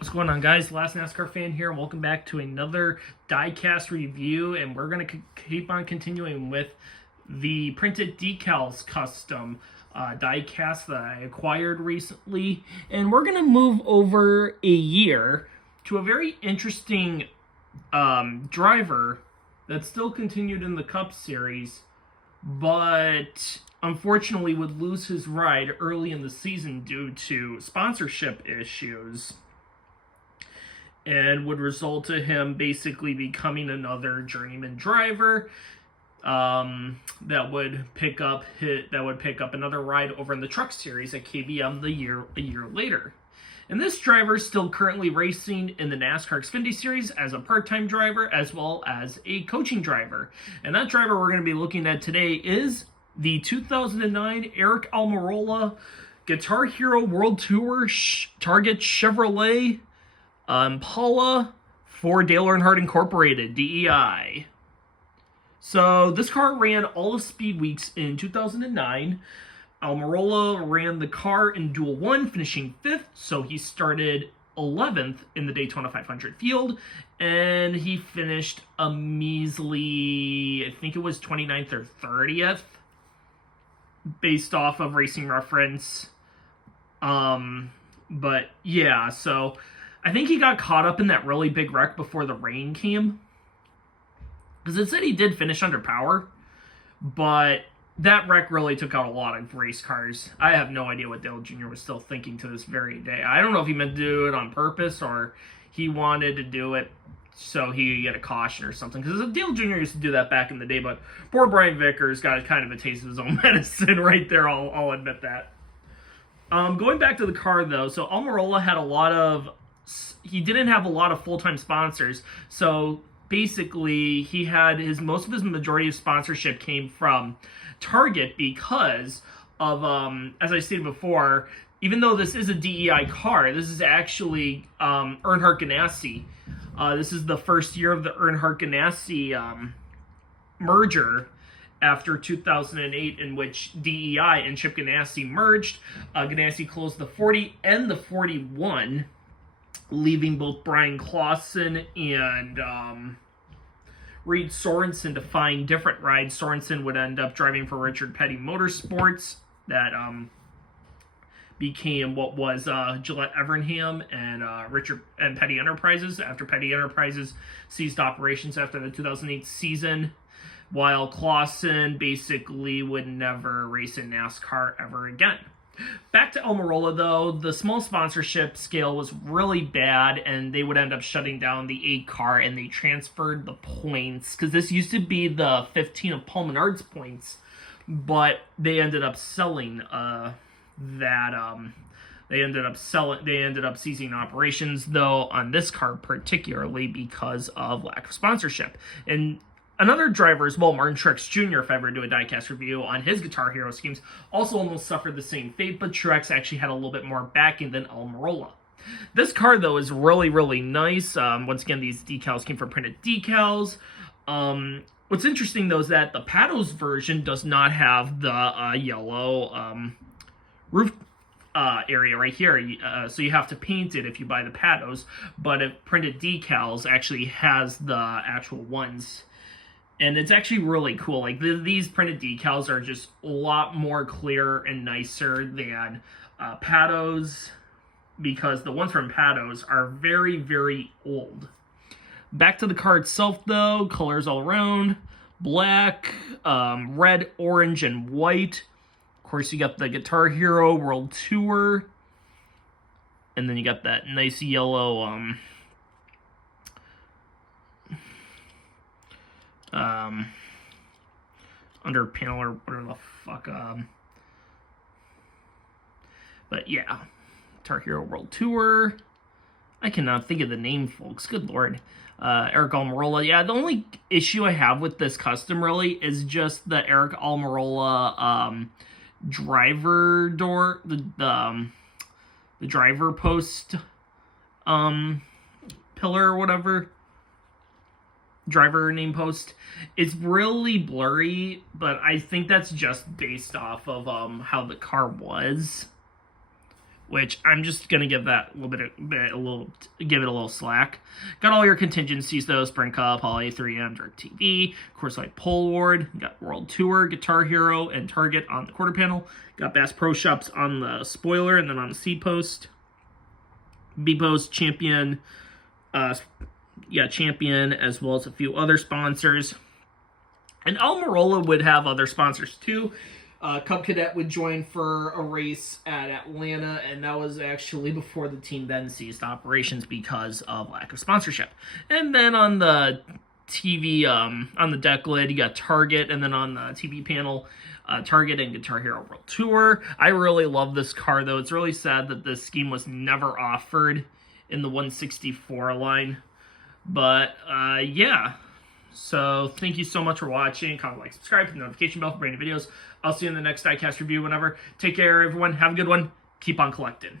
What's going on, guys? Last NASCAR fan here, and welcome back to another diecast review. And we're going to keep on continuing with the printed decals custom diecast that I acquired recently. And we're going to move over a year to a very interesting driver that still continued in the Cup Series, but unfortunately would lose his ride early in the season due to sponsorship issues, and would result to him basically becoming another journeyman driver that would pick up another ride over in the Truck Series at KBM a year later. And this driver is still currently racing in the NASCAR Xfinity Series as a part-time driver as well as a coaching driver. And that driver we're going to be looking at today is the 2009 Aric Almirola Guitar Hero World Tour Target Chevrolet Impala for Dale Earnhardt Incorporated, DEI. So this car ran all of Speedweeks in 2009. Almirola ran the car in Duel 1, finishing 5th, so he started 11th in the Daytona 500 field, and he finished a measly, I think it was 29th or 30th, based off of Racing Reference. But yeah, so I think he got caught up in that really big wreck before the rain came, because it said he did finish under power, but that wreck really took out a lot of race cars. I have no idea what Dale Jr. was still thinking to this very day. I don't know if he meant to do it on purpose or he wanted to do it so he could get a caution or something, because Dale Jr. used to do that back in the day, but poor Brian Vickers got kind of a taste of his own medicine right there, I'll admit that. Going back to the car, though, so Almirola had he didn't have a lot of full-time sponsors, so basically he had most of his majority of sponsorship came from Target because of, as I stated before, even though this is a DEI car, this is actually Earnhardt Ganassi. This is the first year of the Earnhardt Ganassi merger after 2008, in which DEI and Chip Ganassi merged. Ganassi closed the 40 and the 41, leaving both Brian Clausen and Reed Sorensen to find different rides. Sorensen would end up driving for Richard Petty Motorsports, that became what was Gillette Evernham and Petty Enterprises, after Petty Enterprises ceased operations after the 2008 season, while Clausen basically would never race in NASCAR ever again. Back to Almirola, though, the small sponsorship scale was really bad, and they would end up shutting down the 8 car, and they transferred the points, because this used to be the 15 of Paul Menard's points, but they ended up selling they ended up ceasing operations, though, on this car particularly because of lack of sponsorship. And another driver as well, Martin Truex Jr., if I ever do a diecast review on his Guitar Hero schemes, also almost suffered the same fate, but Truex actually had a little bit more backing than Almirola. This car, though, is really, really nice. Once again, these decals came from printed decals. What's interesting, though, is that the Patos version does not have the yellow roof area right here, so you have to paint it if you buy the Patos, but if printed decals actually has the actual ones. And it's actually really cool. Like, these printed decals are just a lot more clear and nicer than Patos, because the ones from Patos are very, very old. Back to the car itself, though. Colors all around. Black, red, orange, and white. Of course, you got the Guitar Hero World Tour. And then you got that nice yellow under panel or whatever the fuck. But yeah, Guitar Hero World Tour. I cannot think of the name, folks. Good lord. Aric Almirola. Yeah, the only issue I have with this custom really is just the Aric Almirola driver door, the driver post pillar or whatever. Driver name post. It's really blurry, but I think that's just based off of how the car was which I'm just gonna give that give it a little slack. Got all your contingencies though: Sprint Cup, Holiday 3M, Direct TV, Course Light Pole Award. Got World Tour, Guitar Hero, and Target on the quarter panel. Got Bass Pro Shops on the spoiler, and then on the C post, B post, Champion, Champion, as well as a few other sponsors. And Almirola would have other sponsors too. Cub Cadet would join for a race at Atlanta, and that was actually before the team then ceased operations because of lack of sponsorship. And then on the TV, on the deck lid, you got Target, and then on the TV panel, Target and Guitar Hero World Tour. I really love this car, though. It's really sad that this scheme was never offered in the 164 line. But, yeah. So, thank you so much for watching. Comment, like, subscribe, hit the notification bell for brand new videos. I'll see you in the next Diecast review whenever. Take care, everyone. Have a good one. Keep on collecting.